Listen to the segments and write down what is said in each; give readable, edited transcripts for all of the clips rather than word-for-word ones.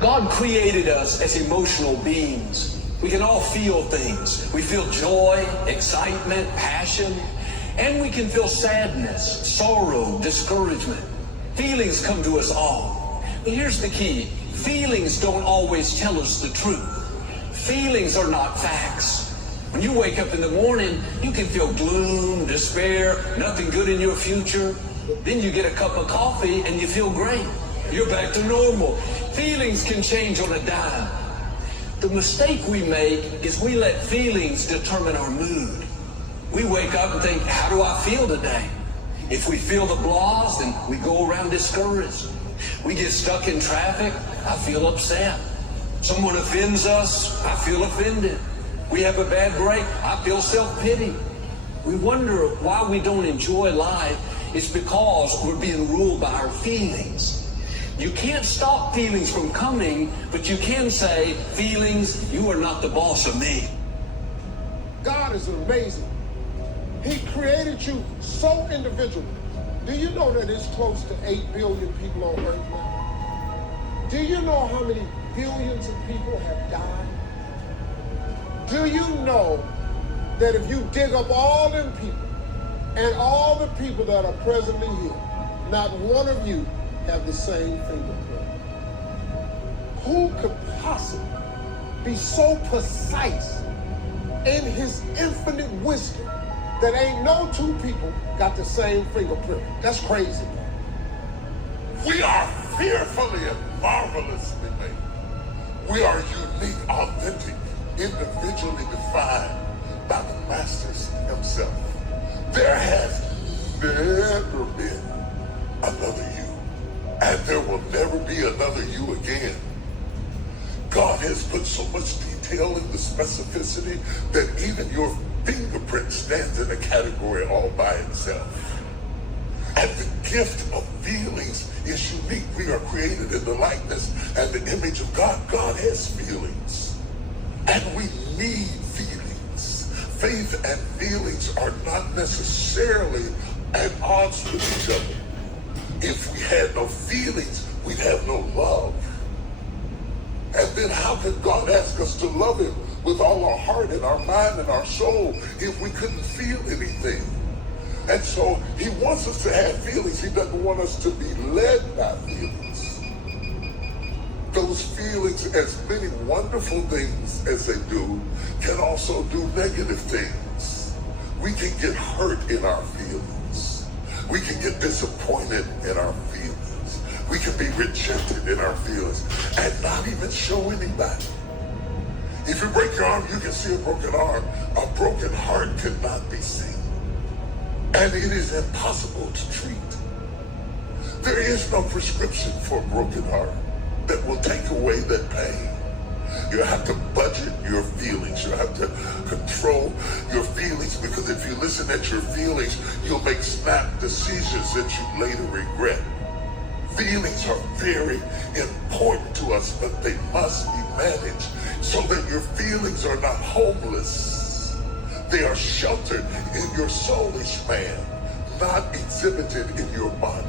God created us as emotional beings. We can all feel things. We feel joy, excitement, passion, and we can feel sadness, sorrow, discouragement. Feelings come to us all. But here's the key. Feelings don't always tell us the truth. Feelings are not facts. When you wake up in the morning, you can feel gloom, despair, nothing good in your future. Then you get a cup of coffee and you feel great. You're back to normal. Feelings can change on a dime. The mistake we make is we let feelings determine our mood. We wake up and think, how do I feel today? If we feel the blahs, then we go around discouraged. We get stuck in traffic, I feel upset. Someone offends us, I feel offended. We have a bad break, I feel self-pity. We wonder why we don't enjoy life. It's because we're being ruled by our feelings. You can't stop feelings from coming, but you can say, feelings, you are not the boss of me. God is amazing. He created you so individual. Do you know that it's close to 8 billion people on earth now? Do you know how many billions of people have died? Do you know that if you dig up all them people and all the people that are presently here, not one of you have the same fingerprint? Who could possibly be so precise in his infinite wisdom that ain't no two people got the same fingerprint? That's crazy. We are fearfully and marvelously made. We are unique, authentic, individually defined by the Master himself. There has never been another you, and there will never be another you again. God has put so much detail in the specificity that even your fingerprint stands in a category all by itself. And the gift of feelings is unique. We are created in the likeness and the image of God. God has feelings. And we need feelings. Faith and feelings are not necessarily at odds with each other. If we had no feelings, we'd have no love. And then how could God ask us to love him with all our heart and our mind and our soul if we couldn't feel anything? And so he wants us to have feelings. He doesn't want us to be led by feelings. Those feelings, as many wonderful things as they do, can also do negative things. We can get hurt in our feelings. We can get disappointed in our feelings. We can be rejected in our feelings and not even show anybody. If you break your arm, you can see a broken arm. A broken heart cannot be seen. And it is impossible to treat. There is no prescription for a broken heart that will take away that pain. You have to budget your feelings. You have to control your feelings, because if you listen at your feelings, you'll make snap decisions that you later regret. Feelings are very important to us, but they must be managed so that your feelings are not homeless. They are sheltered in your soulish man, not exhibited in your body.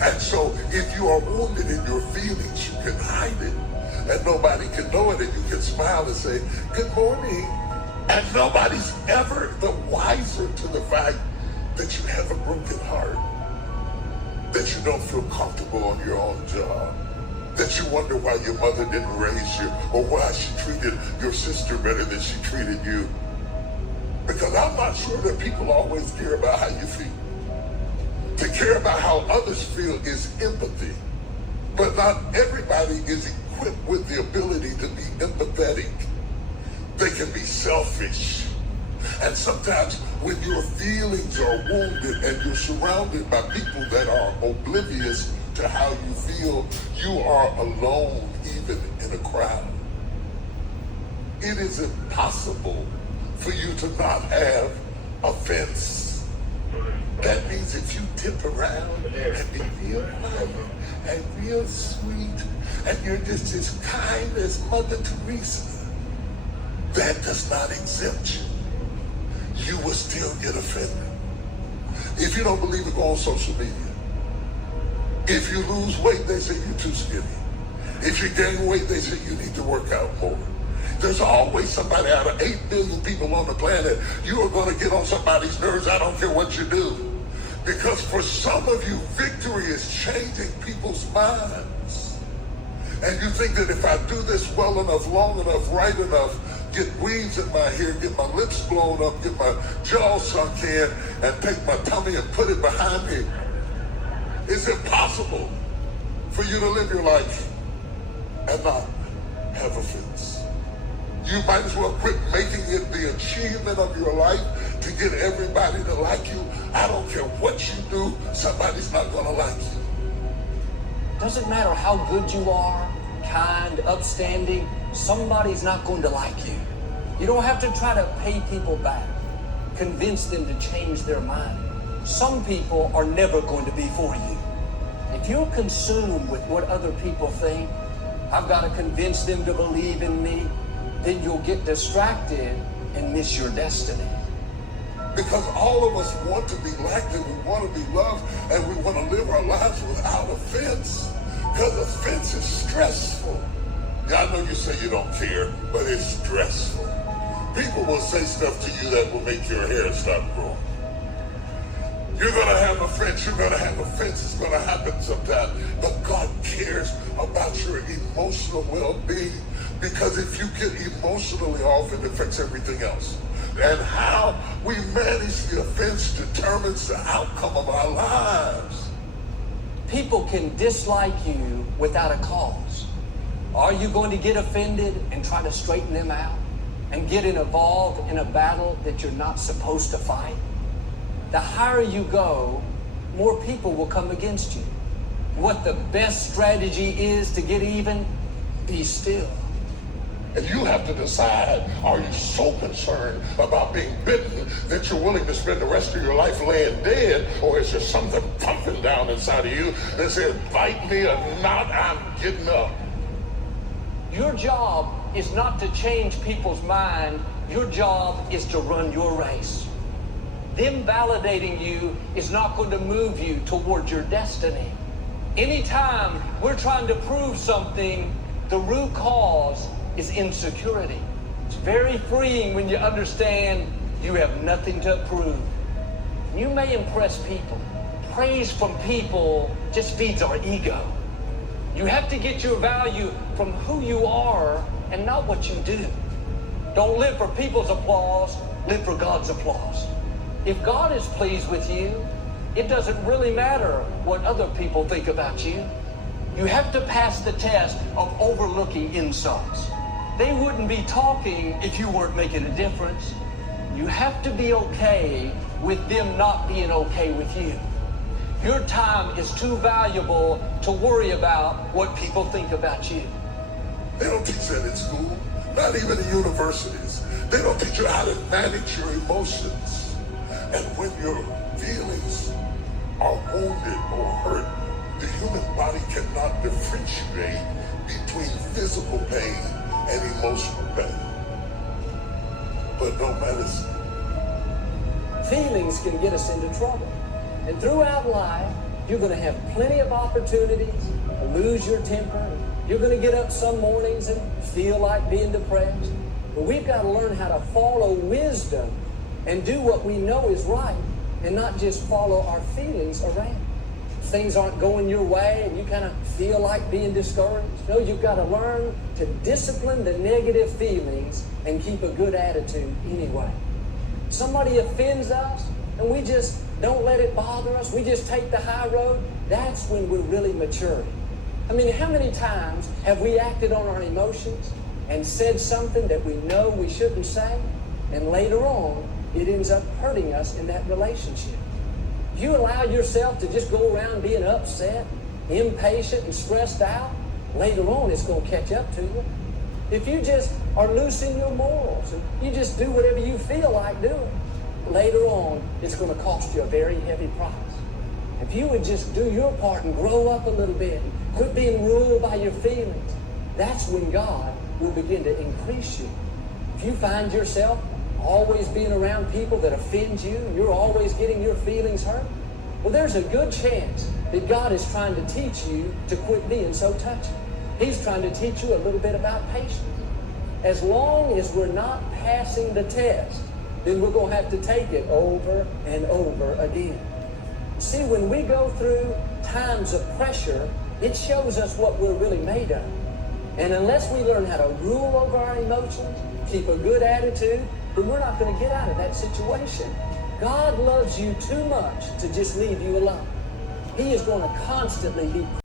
And so if you are wounded in your feelings, you can hide it and nobody can know it, and you can smile and say, good morning. And nobody's ever the wiser to the fact that you have a broken heart, that you don't feel comfortable on your own job, that you wonder why your mother didn't raise you, or why she treated your sister better than she treated you. Because I'm not sure that people always care about how you feel. To care about how others feel is empathy, but not everybody is equipped with the ability to be empathetic. They can be selfish. And sometimes when your feelings are wounded and you're surrounded by people that are oblivious to how you feel, you are alone even in a crowd. It is impossible for you to not have offense. That means if you tip around and be real kind and real sweet, and you're just as kind as Mother Teresa, that does not exempt you. You will still get offended. If you don't believe it, go on social media. If you lose weight, they say you're too skinny. If you gain weight, they say you need to work out more. There's always somebody out of 8 billion people on the planet. You are going to get on somebody's nerves. I don't care what you do. Because for some of you, victory is changing people's minds. And you think that if I do this well enough, long enough, right enough, get weaves in my hair, get my lips blown up, get my jaw sunk in, and take my tummy and put it behind me, it's impossible for you to live your life and not have offense. You might as well quit making it the achievement of your life to get everybody to like you. I don't care what you do, somebody's not going to like you. Doesn't matter how good you are, kind, upstanding, somebody's not going to like you. You don't have to try to pay people back, convince them to change their mind. Some people are never going to be for you. If you're consumed with what other people think, I've got to convince them to believe in me, then you'll get distracted and miss your destiny. Because all of us want to be liked and we want to be loved and we want to live our lives without offense. Because offense is stressful. Yeah, I know you say you don't care, but it's stressful. People will say stuff to you that will make your hair stop growing. You're going to have offense. You're going to have offense. It's going to happen sometime. But God cares about your emotional well-being. Because if you get emotionally off, it affects everything else. And how we manage the offense determines the outcome of our lives. People can dislike you without a cause. Are you going to get offended and try to straighten them out and get involved in a battle that you're not supposed to fight? The higher you go, more people will come against you. What the best strategy is to get even, be still. And you have to decide, are you so concerned about being bitten that you're willing to spend the rest of your life laying dead? Or is there something pumping down inside of you that says, bite me or not, I'm getting up? Your job is not to change people's mind. Your job is to run your race. Them validating you is not going to move you towards your destiny. Anytime we're trying to prove something, the root cause is insecurity. It's very freeing when you understand you have nothing to prove. You may impress people. Praise from people just feeds our ego. You have to get your value from who you are and not what you do. Don't live for people's applause, live for God's applause. If God is pleased with you, it doesn't really matter what other people think about you. You have to pass the test of overlooking insults. They wouldn't be talking if you weren't making a difference. You have to be okay with them not being okay with you. Your time is too valuable to worry about what people think about you. They don't teach that in school, not even in universities. They don't teach you how to manage your emotions. And when your feelings are wounded or hurt, the human body cannot differentiate between physical pain and emotional pain. But no medicine. Feelings can get us into trouble. And throughout life, you're going to have plenty of opportunities to lose your temper. You're going to get up some mornings and feel like being depressed. But we've got to learn how to follow wisdom and do what we know is right and not just follow our feelings around. Things aren't going your way and you kind of feel like being discouraged. No, you've got to learn to discipline the negative feelings and keep a good attitude anyway. Somebody offends us and we just don't let it bother us. We just take the high road. That's when we're really maturing. I mean, how many times have we acted on our emotions and said something that we know we shouldn't say, and later on it ends up hurting us in that relationship? If you allow yourself to just go around being upset, impatient, and stressed out, later on it's going to catch up to you. If you just are loose in your morals and you just do whatever you feel like doing, later on it's going to cost you a very heavy price. If you would just do your part and grow up a little bit and quit being ruled by your feelings, that's when God will begin to increase you. If you find yourself always being around people that offend you, you're always getting your feelings hurt, well, there's a good chance that God is trying to teach you to quit being so touchy. He's trying to teach you a little bit about patience. As long as we're not passing the test, then we're going to have to take it over and over again. See, when we go through times of pressure, it shows us what we're really made of. And unless we learn how to rule over our emotions, keep a good attitude, then we're not going to get out of that situation. God loves you too much to just leave you alone. He is going to constantly be